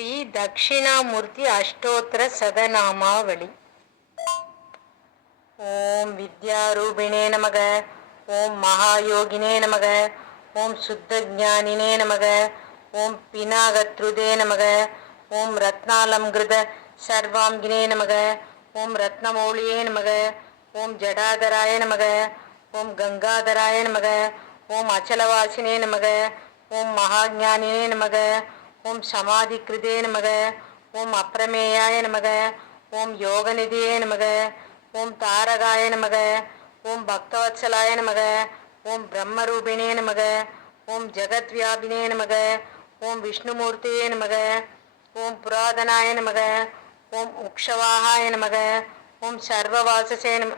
ஸ்ரீ தட்சிணாமூர்த்தி அஷ்டோத்திர சதநாமாவளி ஓம் வித்யாரூபிணே நமக ஓம் மகாயோகினே நமக ஓம் சுத்த ஜானினே நமக ஓம் பினாகத்ருதே நமக ஓம் ரத்னாலம் கிருத சர்வாங்கினே நமக ஓம் ரத்னமௌலியே நமக ஓம் ஜடாதராய நமக ஓம் கங்காதராய நமக ஓம் அச்சலவாசினே நமக ஓம் மகாஜானினே நமக ஓம் சமாதி கிருதே நமக ஓம் அப்ரமேயாய நமக ஓம் யோகநிதியே நமக ஓம் தாரகாய நமக ஓம் பக்தவத்சலாய நமக ஓம் பிரம்மரூபிணே நமக ஓம் ஜெகத் வியாபினே நமக ஓம் விஷ்ணுமூர்த்தியே நமக ஓம் புராதனாய நமக ஓம் உக்ஷவாகாய நமக ஓம் சர்வவாசசே நம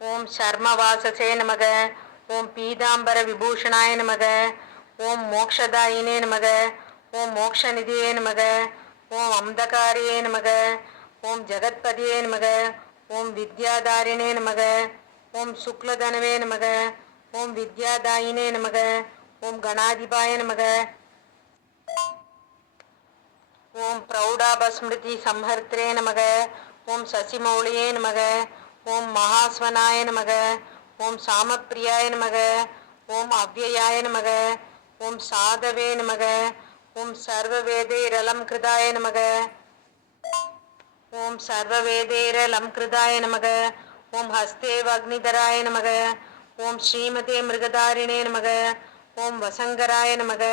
ஓம் சர்மவாசசே நமக ஓம் பீதாம்பர விபூஷணாய நமக ஓம் மோக்ஷதாயினே நமக ஓம் மோக்ஷநிதியே நமக ஓம் அம்தகாரியே நமக ஓம் ஜெகத்பதியே நமக ஓம் வித்யாதாரிணே நமக ஓம் சுக்லதனவே நமக ஓம் வித்யாதாயினே நமக ஓம் கணாதிபாய நமக ஓம் பிரௌடாபஸ்மிருதி சம்ஹர்த்திரே நமக ஓம் சசிமௌலியே நமக ஓம் மகாஸ்வனாய நமக ஓம் சாமப்பிரியாய நமக ஓம் அவ்யயாய நமக ஓம் சாதவே நமக ஓம் சர்வவேதேரலம் கிருதாய நமக ஓம் சர்வவேதேரலம் கிருதாய நமக ஓம் ஹஸ்தேவக்னிதராய நமக ஓம் ஸ்ரீமதே மிருகதாரிணே நமக ஓம் வசங்கராய நமக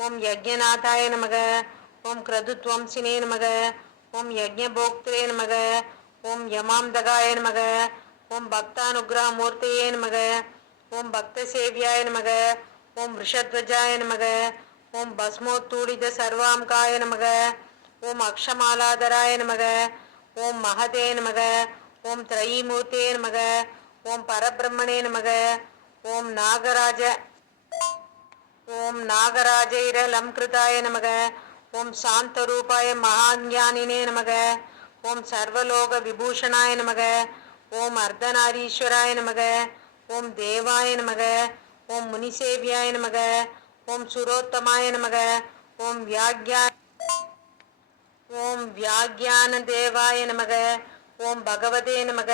ஓம் யஜ்யநாதாய நமக ஓம் கிரதுத்வம்சினே நமக ஓம் யஜ்யபோக்திரே நமக ஓம் யமாம்தகாய நமக ஓம் பக்தானுகிரகமூர்த்தியே நமக ஓம் பக்தசேவியாய நமக ஓம் ரிஷத்வஜாய நமக ஓம் பஸ்மோத்தூடித சர்வாம்காய நமக ஓம் அக்ஷமாலாதராய நமக ஓம் மகதே நமக ஓம் திரையீமூர்த்தே நமக ஓம் பரபிரம்மணே நமக ஓம் நாகராஜ ஓம் நாகராஜைர லம் கிருதாய நமக ஓம் சாந்தரூபாய மகாஞானினே நமக ஓம் சர்வலோக விபூஷணாய நமக ஓம் அர்த்தநாரீஸ்வராய நமக ஓம் தேவாய நமக ஓம் முனிசேவியாய நமக ஓம் சுரோத்தமாய நமக ஓம் வியாக்யா ஓம் வியாக்யான தேவாய நமக ஓம் பகவதே நமக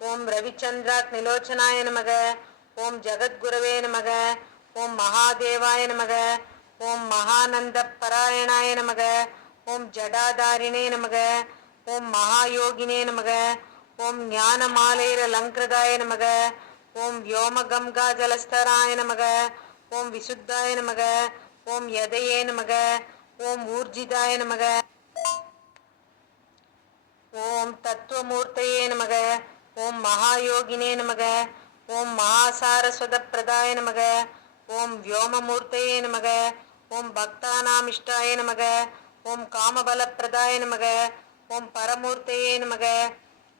ஓம் ரவிச்சந்திராக் நிலோச்சனாய நமக ஓம் ஜகத்குரவே நமக ஓம் மகாதேவாய நமக ஓம் மகானந்த பராயணாய நமக ஓம் ஜடாதாரிணே நமக ஓம் மகாயோகினே நமக ஓம் ஞானமாலைர லங்கிருதாய நமக ஓம் வியோம கங்கா ஜலஸ்தராய நமக ஓம் விசுத்தாய நமக ஓம் எதையே நமக ஓம் ஊர்ஜிதாய நமக ஓம் தத்துவமூர்த்தையே நமக ஓம் மகாயோகினே நமக ஓம் மகாசாரஸ்வத பிரதாய நமக ஓம் வியோமமூர்த்தையே நமக ஓம் பக்தானாமிஷ்டாய நமக ஓம் காமபல பிரதாய நமக ஓம் பரமூர்த்தையே நமக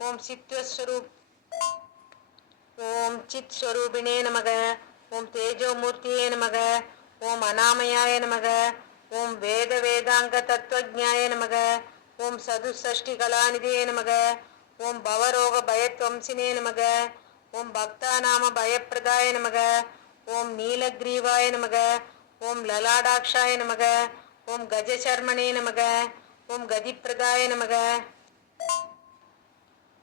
ஓம் சித்வஸ்வரூப் ஓம் சித் ஸ்வரூபிணே நமக ஓம் தேஜோமூர்த்தியே நமக ஓம் அனாமயாய நமக ஓம் வேத வேதாங்க தத்துவஜாய நமக ஓம் சதுசஷ்டி கலாநிதியே நமக ஓம் பவரோக பயத்வம்சினே நமக ஓம் பக்தாநாம பயப்பிரதாய நமக ஓம் நீலக்ரீவாய நமக ஓம் லலாடாக்ஷாய நமக ஓம் கஜசர்மணே நமக ஓம் கதிப்பிரதாய நமக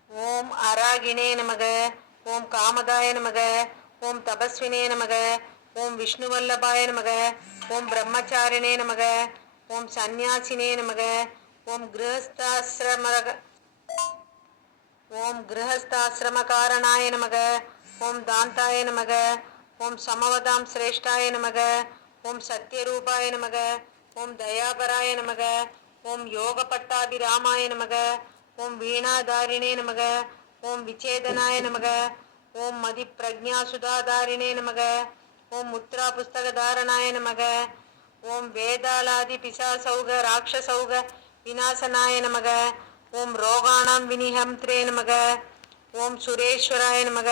ஓம் அராகிணே நமக ஓம் காமதாய நமக ஓம் தபஸ்வினே நமக ஓம் விஷ்ணுவல்லபாய நமக ஓம் பிரம்மச்சாரிணே நமக ஓம் சந்நியாசினே நமக ஓம் கிரகஸ்தாசிரம ஓம் கிரகஸ்தாசிரமகாரணாய நமக ஓம் தாந்தாய நமக ஓம் சமவதாம் சிரேஷ்டாய நமக ஓம் சத்யரூபாய நமக ஓம் தயாபராய நமக ஓம் யோகபட்டாபிராமாய நமக ஓம் வீணாதாரிணே நமக नमः ॐ योगपट्टाभिरामाय नमः ॐ वीणाधारिणे नमः ॐ विच्छेदनाय नमः ॐ मदिप्रज्ञासुधाधारिणे नमः ॐ मुद्रापुस्तकधारणाय नमः ॐ वेदालादिपिशासौग राक्षसौग विनाशनाय नमः ॐ रोगाणां विनिहन्त्रे नमः ॐ सुरेश्वराय नमः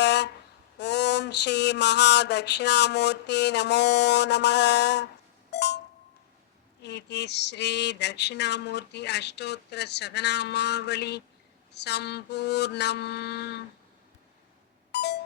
ॐ श्रीमहादक्षिणामूर्ति नमो नमः इति श्रीदक्षिणामूर्ति अष्टोत्तरशतनामावली सम्पूर्णम्